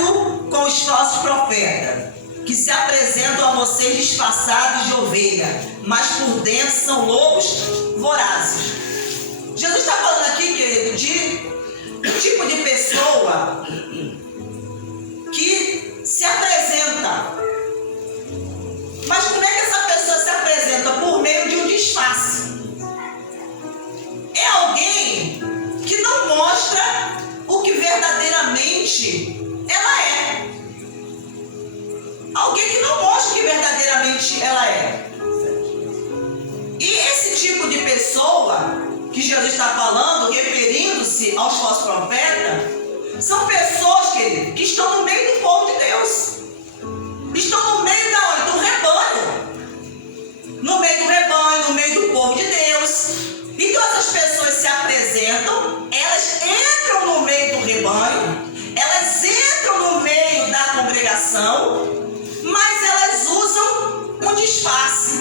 Cuidado com os falsos profetas, que se apresentam a vocês disfarçados de ovelha, mas por dentro são lobos vorazes. Jesus está falando aqui, querido, de um tipo de pessoa que se apresenta. Mas como é que essa pessoa se apresenta? Por meio de um disfarce. É alguém que não mostra o que verdadeiramente ela é. Alguém que não mostra o que verdadeiramente ela é. E esse tipo de pessoa que Jesus está falando, referindo-se aos falsos profetas, são pessoas, querido, que estão no meio do povo de Deus. Estão no meio da onde? Do rebanho. No meio do rebanho, no meio do povo de Deus. Então essas pessoas se apresentam, elas entram no meio do rebanho, elas entram no meio da congregação, mas elas usam um disfarce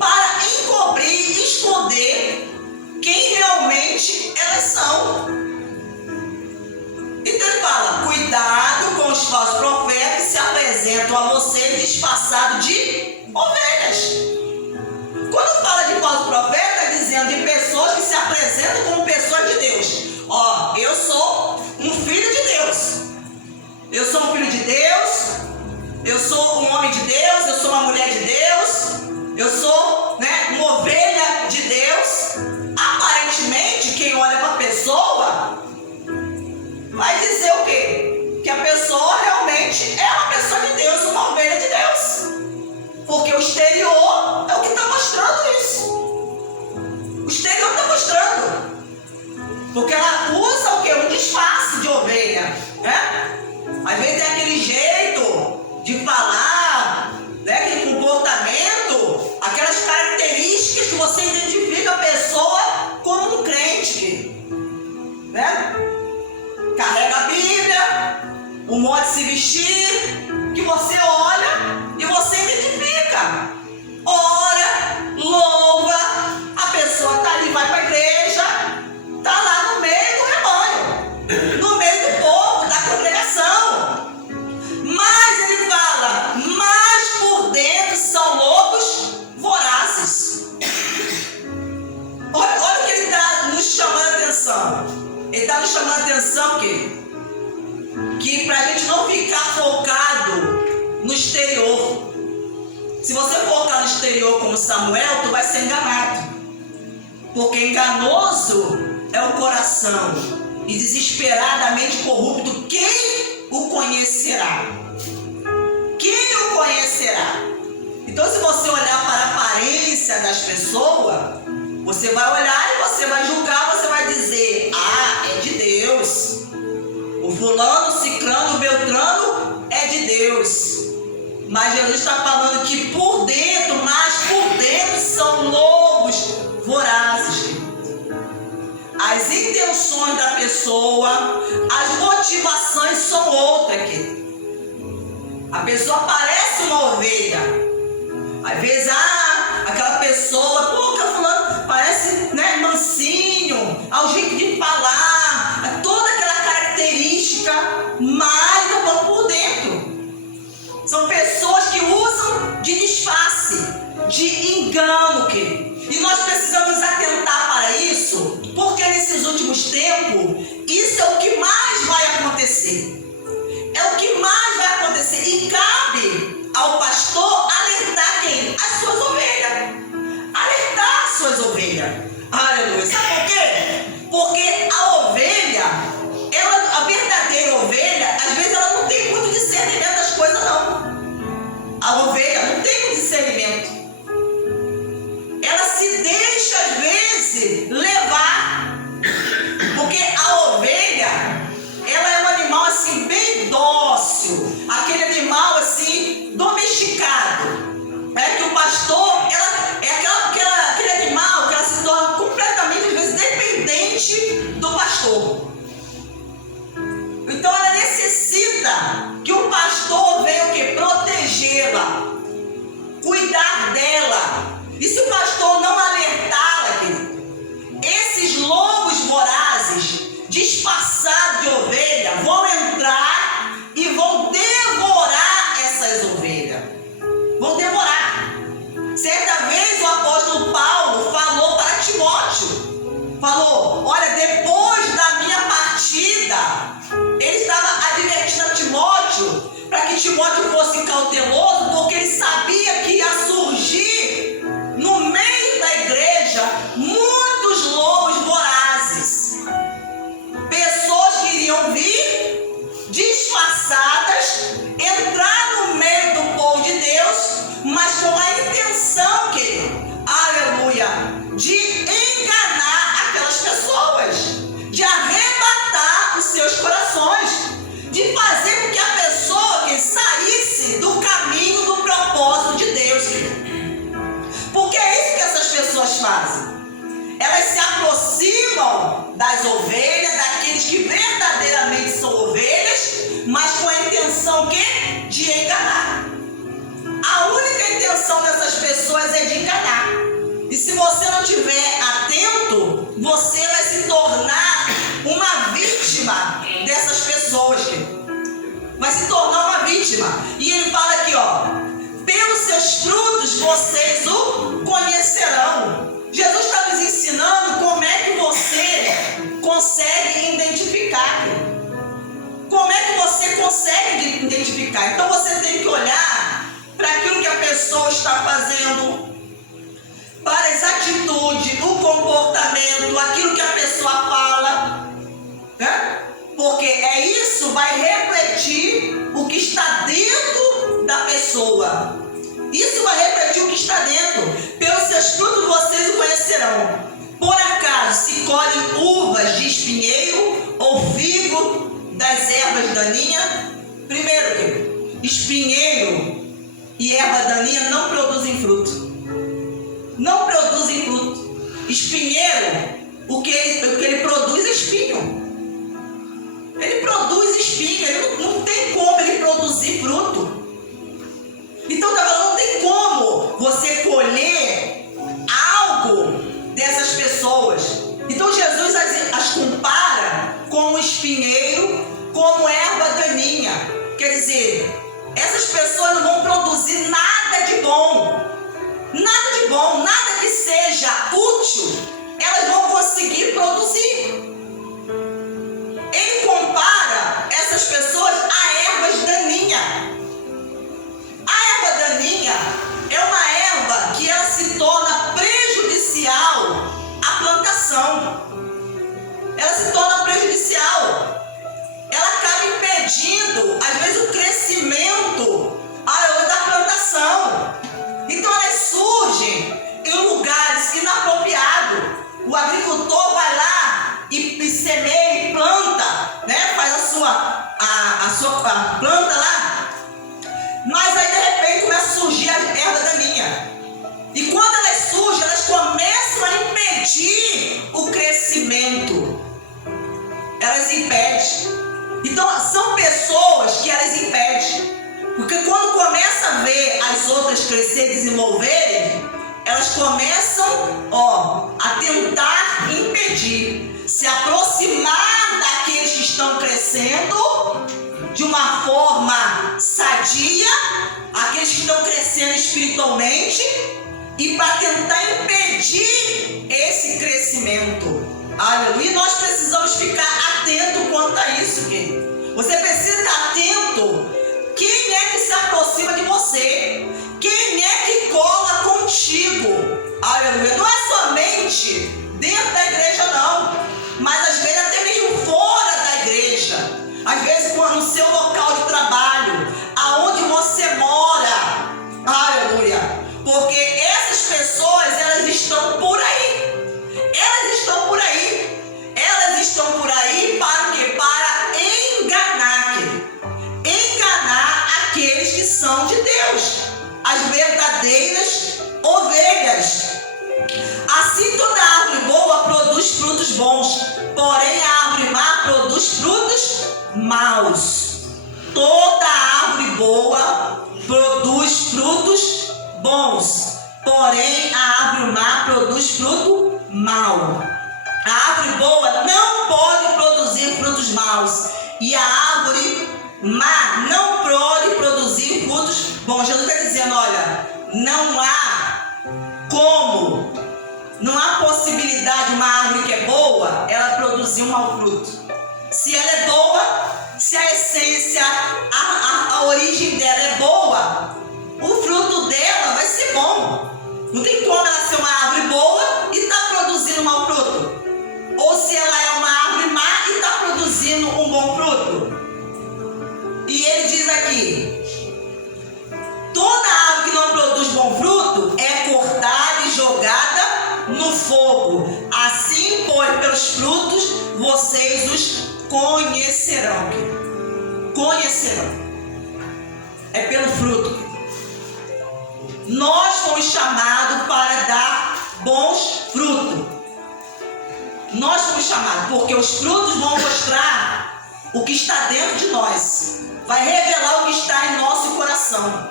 para encobrir, esconder quem realmente elas são. Então ele fala, cuidado com os falsos profetas que se apresentam a você disfarçados de ovelhas. Quando fala de falso profeta, está dizendo de pessoas que se apresentam como pessoas de Deus. Ó, eu sou um filho de Deus. Eu sou um filho de Deus. Eu sou um homem de Deus. Eu sou uma mulher de Deus. Eu sou, uma ovelha de Deus. Aparentemente, quem olha para a pessoa vai dizer o quê? Que a pessoa realmente é uma pessoa de Deus, uma ovelha de Deus. Porque o exterior é o que está mostrando isso. O exterior está mostrando. Porque ela usa o quê? Um disfarce de ovelha, né? Às vezes tem aquele jeito de falar, aquele comportamento, aquelas características que você identifica a pessoa como um crente, né? Carrega a Bíblia, o modo de se vestir, que você olha e você identifica. Ora, louva, a pessoa está ali, vai para a igreja, está lá no meio do rebanho, no meio do povo, da congregação. Mas ele fala, mas por dentro são lobos vorazes. Olha o que ele está nos chamando a atenção. Ele está nos chamando a atenção que para a gente não ficar focado no exterior. Se você focar no exterior como Samuel, tu vai ser enganado. Porque enganoso é o coração e desesperadamente corrupto, quem o conhecerá? Quem o conhecerá? Então, se você olhar para a aparência das pessoas, você vai olhar e você vai julgar, você vai dizer, é de Deus. O fulano, o ciclano, o beltrano é de Deus. Mas Jesus está falando que por dentro, mas por dentro são lobos vorazes. As intenções da pessoa, as motivações são outras aqui. A pessoa parece uma ovelha. Às vezes, aquela pessoa, fulano parece, mansinho, ao jeito de falar, toda aquela característica, mas não vão por dentro. São pessoas que usam de disfarce, de engano, querido. E nós precisamos nos atentar para isso, porque nesses últimos tempos, isso é o que mais vai acontecer. É o que mais vai acontecer. E cabe ao pastor alertar quem? As suas ovelhas. Alertar as suas ovelhas. Aleluia. Sabe por quê? Porque a ovelha, a verdadeira ovelha, às vezes ela não tem muito discernimento das coisas, não. A ovelha não tem muito discernimento. Ela se deixa, às vezes, levar. Porque a ovelha, ela é um animal assim, ele estava advertindo a Timóteo para que Timóteo fosse cauteloso, porque ele sabia que ia surgir no meio da igreja muitos lobos vorazes. Pessoas que iriam vir disfarçadas, entrar no meio do povo de Deus, mas com a intenção, aleluia, de enganar aquelas pessoas, de arrebatar os seus corações, de fazer com que a pessoa saísse do caminho do propósito de Deus. Porque é isso que essas pessoas fazem. Elas se aproximam das ovelhas, daqueles que verdadeiramente são ovelhas, mas com a intenção de enganar. A única intenção dessas pessoas é de enganar. E se você não estiver atento, você vai se tornar uma vítima dessas pessoas. Vai se tornar uma vítima. E ele fala aqui, pelos seus frutos vocês o conhecerão. Jesus está nos ensinando como é que você consegue identificar. Como é que você consegue identificar? Então você tem que olhar para aquilo que a pessoa está fazendo, para as atitudes, o comportamento, aquilo que a pessoa fala, né? Porque isso vai refletir o que está dentro da pessoa. Isso vai refletir o que está dentro. Pelos seus frutos vocês o conhecerão. Por acaso se colhem uvas de espinheiro ou figo das ervas daninhas? Primeiro, espinheiro e erva daninha não produzem fruto. Não produzem fruto. Espinheiro, o que ele produz é espinho. Ele produz espinho, ele não tem como ele produzir fruto. Então, não tem como você colher algo dessas pessoas. Então, Jesus as compara com o espinheiro, como erva daninha. Quer dizer, essas pessoas não vão produzir nada de bom. Nada de bom, nada que seja útil, elas vão conseguir produzir. Ele compara essas pessoas a ervas daninhas. A erva daninha é uma erva que ela se torna prejudicial à plantação. Ela se torna prejudicial. Ela acaba impedindo, às vezes, o crescimento da plantação. Então elas surgem em lugares inapropriados. O agricultor vai lá e semeia e planta, né? Faz a sua planta lá. Mas aí de repente começa a surgir a erva daninha. E quando elas surgem, elas começam a impedir o crescimento. Elas impedem. Então são pessoas que elas impedem. Porque quando começa a ver as outras crescer e desenvolverem, elas começam a tentar impedir, se aproximar daqueles que estão crescendo de uma forma sadia, aqueles que estão crescendo espiritualmente, e para tentar impedir esse crescimento. Aleluia. E nós precisamos ficar atentos quanto a isso, querido. Você precisa estar atento. Quem é que se aproxima de você? Quem é que cola contigo? Aleluia. Não é somente dentro da igreja, não. Mas às vezes até mesmo fora da igreja. Às vezes no seu local de trabalho. Aonde você mora. Aleluia. Porque essas pessoas, elas estão por aí. Elas estão por aí. Elas estão por aí para quê? Para enganar, querido. Enganar aqueles que são de Deus, as verdadeiras ovelhas. Assim toda árvore boa produz frutos bons, porém a árvore má produz frutos maus. Toda árvore boa produz frutos bons, porém a árvore má produz fruto mau. A árvore boa não pode produzir frutos maus, e a árvore má não pode produzir frutos bons. Jesus está dizendo, olha, não há possibilidade de uma árvore que é boa, ela produzir um mau fruto. Se ela é boa, diz aqui: toda árvore que não produz bom fruto é cortada e jogada no fogo. Assim, pois, pelos frutos vocês os conhecerão. Conhecerão. É pelo fruto. Nós fomos chamados para dar bons frutos. Nós fomos chamados porque os frutos vão mostrar o que está dentro de nós. Vai revelar o que está em nosso coração.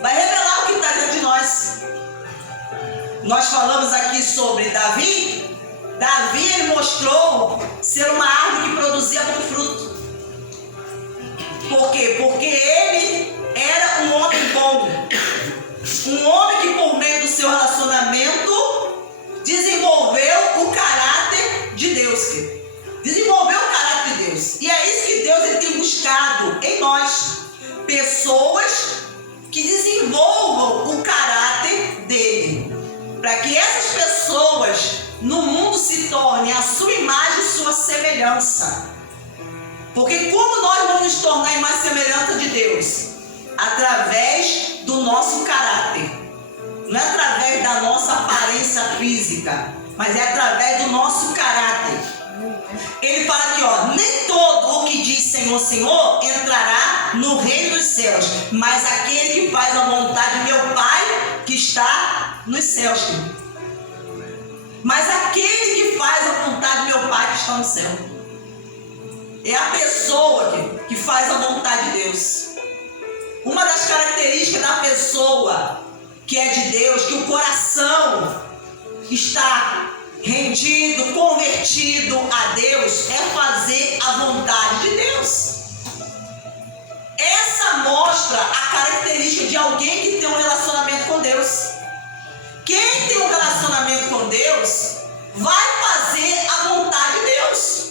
Vai revelar o que está dentro de nós. Nós falamos aqui sobre Davi. Davi, ele mostrou ser uma árvore que produzia bom fruto. Por quê? Porque ele era um homem bom. Um homem que, por meio do seu relacionamento, desenvolveu o caráter de Deus. Desenvolveu o caráter de Deus. E é isso que Deus ele tem buscado em nós. Pessoas que desenvolvam o caráter dele. Para que essas pessoas no mundo se tornem a sua imagem e sua semelhança. Porque como nós vamos nos tornar a imagem e semelhança de Deus? Através do nosso caráter. Não é através da nossa aparência física, mas é através do nosso caráter. Ele fala aqui, ó: nem todo o que diz Senhor, Senhor entrará no reino dos céus, mas aquele que faz a vontade de meu Pai que está nos céus. Mas aquele que faz a vontade de meu Pai que está no céu. É a pessoa que faz a vontade de Deus. Uma das características da pessoa que é de Deus, que o coração está rendido, convertido a Deus, é fazer a vontade de Deus. Essa mostra a característica de alguém que tem um relacionamento com Deus. Quem tem um relacionamento com Deus vai fazer a vontade de Deus.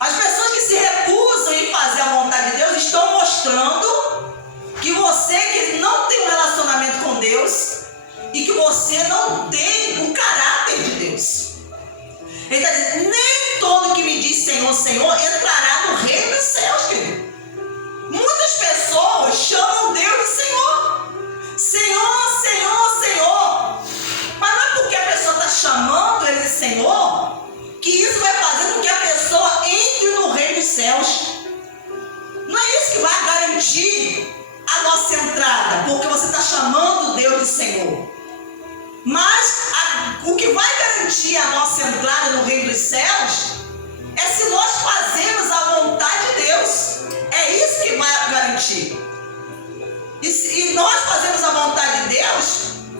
As pessoas que se recusam em fazer a vontade de Deus estão mostrando que você que não tem um relacionamento com Deus e que você não tem o caráter de Deus. Ele está dizendo: nem todo que me diz Senhor, Senhor entrará no reino dos céus, querido. Muitas pessoas chamam Deus de Senhor. Senhor, Senhor, Senhor. Mas não é porque a pessoa está chamando Ele de Senhor que isso vai fazer com que a pessoa entre no reino dos céus. Não é isso que vai garantir a nossa entrada, porque você está chamando Deus de Senhor. Mas o que vai garantir a nossa entrada no reino dos céus é se nós fazemos a vontade de Deus. É isso que vai garantir. E nós fazemos a vontade de Deus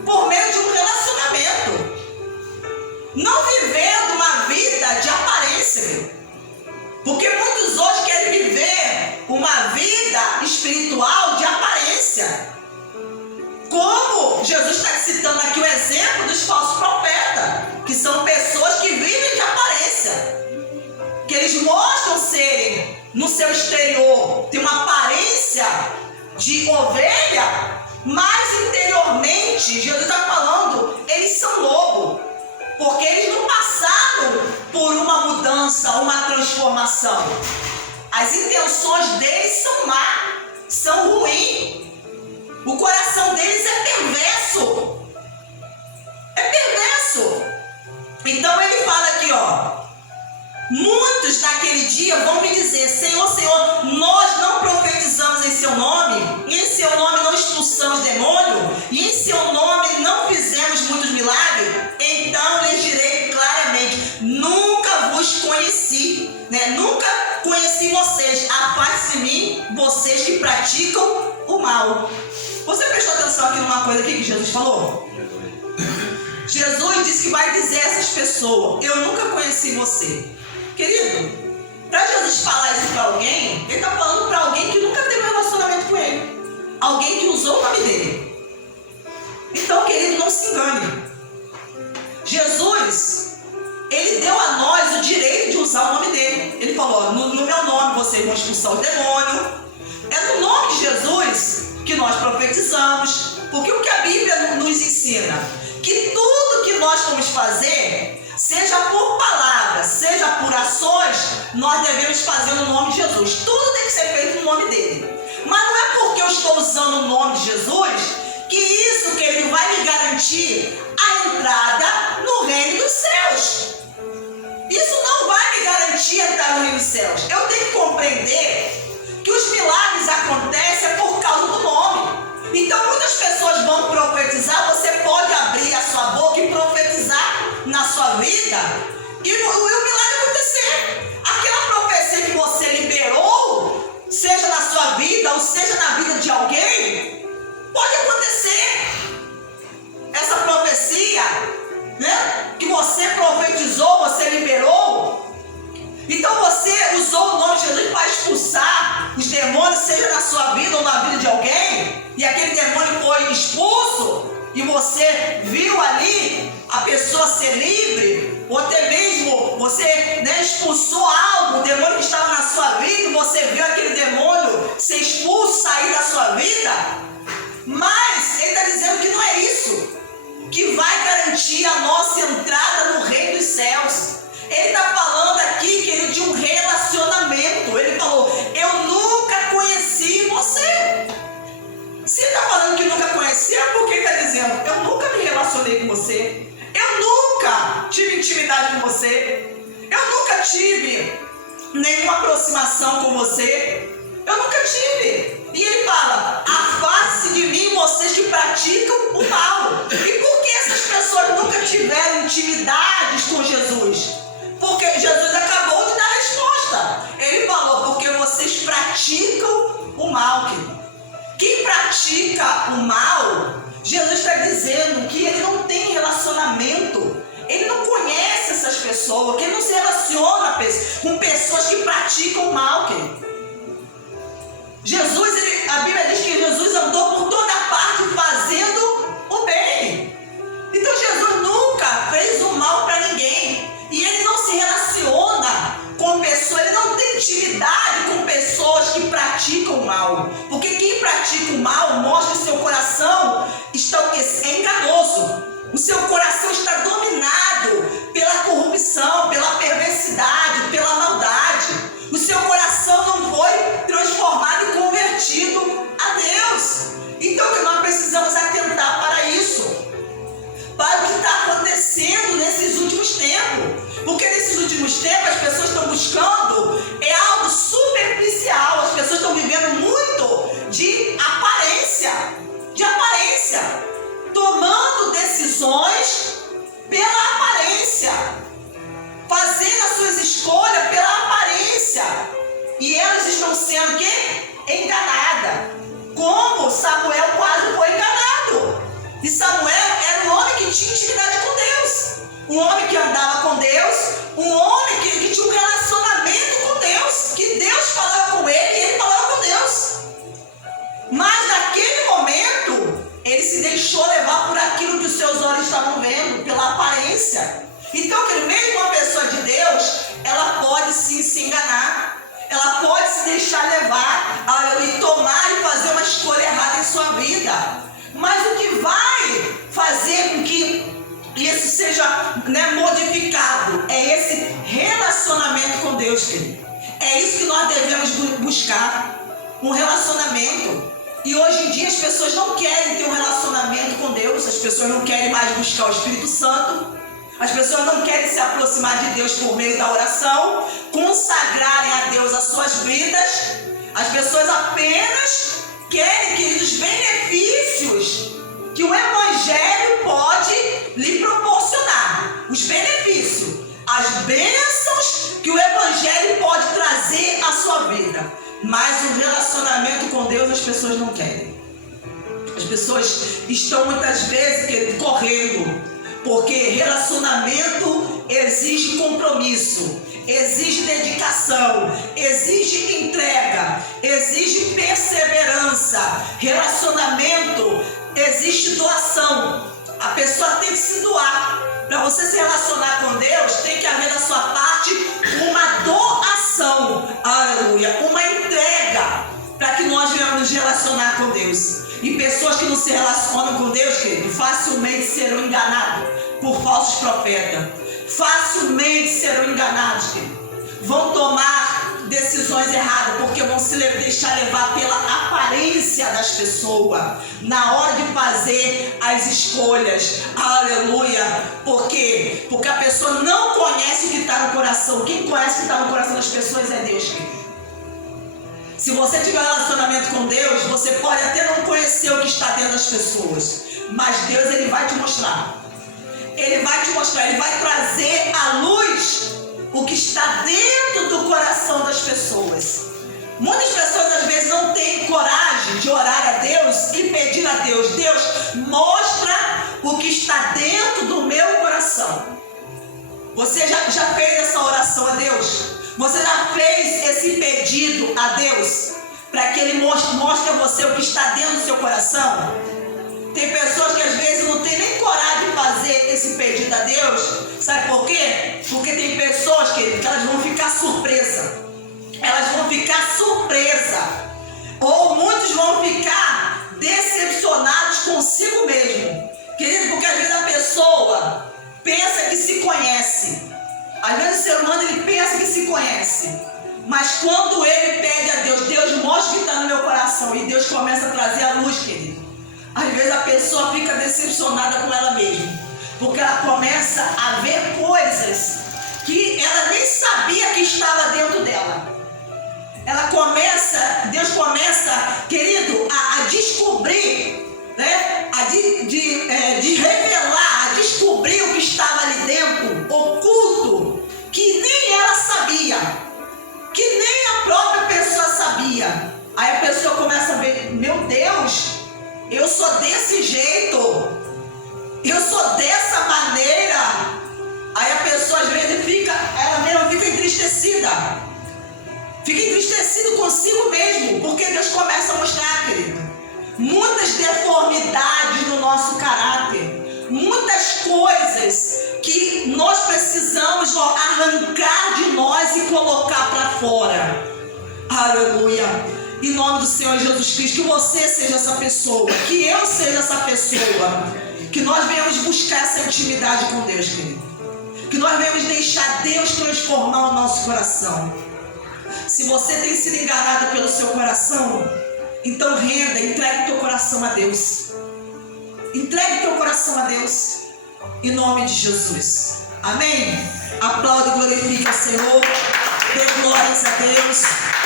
por meio de um relacionamento. Não vivendo uma vida de aparência. Porque muitos hoje querem viver uma vida espiritual de aparência. Como Jesus está citando aqui o exemplo dos falsos profetas, que são pessoas que vivem de aparência. Que eles mostram serem, no seu exterior, tem uma aparência de ovelha, mas interiormente, Jesus está falando, eles são lobo. Porque eles não passaram por uma mudança, uma transformação. As intenções deles são má, são ruins. O coração deles é perverso. É perverso. Então ele fala aqui, ó: muitos naquele dia vão me dizer: Senhor, Senhor, nós não profetizamos em seu nome, e em seu nome não expulsamos demônio, e em seu nome não fizemos muitos milagres. Então lhes direi claramente: nunca vos conheci, nunca conheci vocês. Afaste-se de mim, vocês que praticam o mal. Você prestou atenção aqui numa coisa aqui que Jesus falou? Jesus disse que vai dizer a essas pessoas: eu nunca conheci você. Querido, para Jesus falar isso para alguém, ele está falando para alguém que nunca teve um relacionamento com ele. Alguém que usou o nome dele. Então, querido, não se engane. Jesus, ele deu a nós o direito de usar o nome dele. Ele falou: no meu nome vocês vão expulsar o demônio. É no nome de Jesus que nós profetizamos. Porque o que a Bíblia nos ensina? Que tudo que nós vamos fazer, seja por palavras, seja por ações, nós devemos fazer no nome de Jesus. Tudo tem que ser feito no nome dele. Mas não é porque eu estou usando o nome de Jesus que isso, querido, vai me garantir a entrada no reino dos céus. Isso não vai me garantir entrar no reino dos céus. Eu tenho que compreender que os milagres acontecem por causa do nome. Então muitas pessoas vão profetizar, você pode abrir a sua boca e profetizar na sua vida e o milagre acontecer. Aquela profecia que você liberou, seja na sua vida ou seja na vida de alguém, pode acontecer. Essa profecia, né, que você profetizou, você liberou. Então você usou o nome de Jesus para expulsar os demônios, seja na sua vida ou na vida de alguém, e aquele demônio foi expulso, e você viu ali a pessoa ser livre, ou até mesmo você, né, expulsou algo, o demônio que estava na sua vida, e você viu aquele demônio ser expulso, sair da sua vida. Mas ele está dizendo que não é isso que vai garantir a nossa entrada no reino dos céus. Ele está falando aqui, querido, de um relacionamento. Ele falou, eu nunca conheci você. Se ele está falando que nunca conheceu, por que ele está dizendo, eu nunca me relacionei com você, eu nunca tive intimidade com você, eu nunca tive nenhuma aproximação com você, eu nunca tive. E ele fala, afaste de mim vocês que praticam o mal. E por que essas pessoas nunca tiveram intimidades com Jesus? Porque Jesus acabou de dar a resposta. Ele falou, porque vocês praticam o mal, querido. Quem pratica o mal, Jesus está dizendo que ele não tem relacionamento. Ele não conhece essas pessoas, que ele não se relaciona com pessoas que praticam o mal, querido. Jesus, a Bíblia diz que Jesus andou por toda parte fazendo o bem. Então Jesus nunca fez o mal para ninguém. E ele não se relaciona com pessoas, ele não tem intimidade com pessoas que praticam o mal. Porque quem pratica o mal mostra que seu coração é enganoso. O seu coração está dominado pela corrupção, pela perversidade, pela maldade. O seu coração não foi transformado e convertido a Deus. Então que nós precisamos atentar para isso, para o que está acontecendo nesses últimos tempos. Porque nesses últimos tempos as pessoas estão buscando algo superficial. As pessoas estão vivendo muito de aparência, tomando decisões pela aparência, fazendo as suas escolhas pela aparência, e elas estão sendo enganadas, como Samuel quase foi enganado. E Samuel era um homem que tinha intimidade com Deus, um homem que andava com Deus, um homem que tinha um relacionamento com Deus, que Deus falava com ele e ele falava com Deus. Mas naquele momento ele se deixou levar por aquilo que os seus olhos estavam vendo, pela aparência. Então, que mesmo uma pessoa de Deus, ela pode sim se enganar, ela pode se deixar levar e tomar e fazer uma escolha errada em sua vida. Mas o que vai fazer com que isso seja, né, modificado é esse relacionamento com Deus, querido. É isso que nós devemos buscar, um relacionamento. E hoje em dia as pessoas não querem ter um relacionamento com Deus, as pessoas não querem mais buscar o Espírito Santo, as pessoas não querem se aproximar de Deus por meio da oração, consagrarem a Deus as suas vidas. As pessoas apenas querem, queridos, benefícios que o Evangelho pode lhe proporcionar. Os benefícios, as bênçãos que o Evangelho pode trazer à sua vida. Mas o relacionamento com Deus as pessoas não querem. As pessoas estão muitas vezes correndo, porque relacionamento exige compromisso, exige dedicação, exige entrega, exige perseverança. Relacionamento exige doação. A pessoa tem que se doar. Para você se relacionar com Deus, tem que haver da sua parte uma doação, aleluia, uma entrega, para que nós venhamos nos relacionar com Deus. E pessoas que não se relacionam com Deus, querido, facilmente serão enganadas por falsos profetas. Facilmente serão enganados, querido. Vão tomar decisões erradas, porque vão se deixar levar pela aparência das pessoas na hora de fazer as escolhas. Aleluia. Por quê? Porque a pessoa não conhece o que está no coração. Quem conhece o que está no coração das pessoas é Deus, querido. Se você tiver um relacionamento com Deus, você pode até não conhecer o que está dentro das pessoas, mas Deus, Ele vai te mostrar. Ele vai te mostrar, Ele vai trazer à luz o que está dentro do coração das pessoas. Muitas pessoas às vezes não têm coragem de orar a Deus e pedir a Deus: Deus, mostra o que está dentro do meu coração. Você já fez essa oração a Deus? Você já fez esse pedido a Deus para que Ele mostre a você o que está dentro do seu coração? Tem pessoas que às vezes não tem nem coragem de fazer esse pedido a Deus. Sabe por quê? Porque tem pessoas que elas vão ficar surpresas. Elas vão ficar surpresas. Ou muitos vão ficar decepcionados consigo mesmo. Querido, porque às vezes a pessoa pensa que se conhece. Às vezes o ser humano ele pensa que se conhece. Mas quando ele pede a Deus, Deus mostra o que está no meu coração. E Deus começa a trazer a luz, querido. Às vezes a pessoa fica decepcionada com ela mesma, porque ela começa a ver coisas que ela nem sabia que estava dentro dela. Deus começa, querido, a descobrir, né? De revelar, a descobrir o que estava ali dentro, oculto, que nem ela sabia, que nem a própria pessoa sabia. Aí a pessoa começa a ver: meu Deus, eu sou desse jeito, eu sou dessa maneira. Aí a pessoa às vezes ela mesma fica entristecida consigo mesmo, porque Deus começa a mostrar, querido, muitas deformidades no nosso caráter, muitas coisas que nós precisamos arrancar de nós e colocar para fora. Aleluia. Em nome do Senhor Jesus Cristo, que você seja essa pessoa, que eu seja essa pessoa, que nós venhamos buscar essa intimidade com Deus, querido. Que nós venhamos deixar Deus transformar o nosso coração. Se você tem sido enganado pelo seu coração, então entregue teu coração a Deus. Entregue teu coração a Deus, em nome de Jesus. Amém? Aplaude e glorifique ao Senhor. Dê glórias a Deus.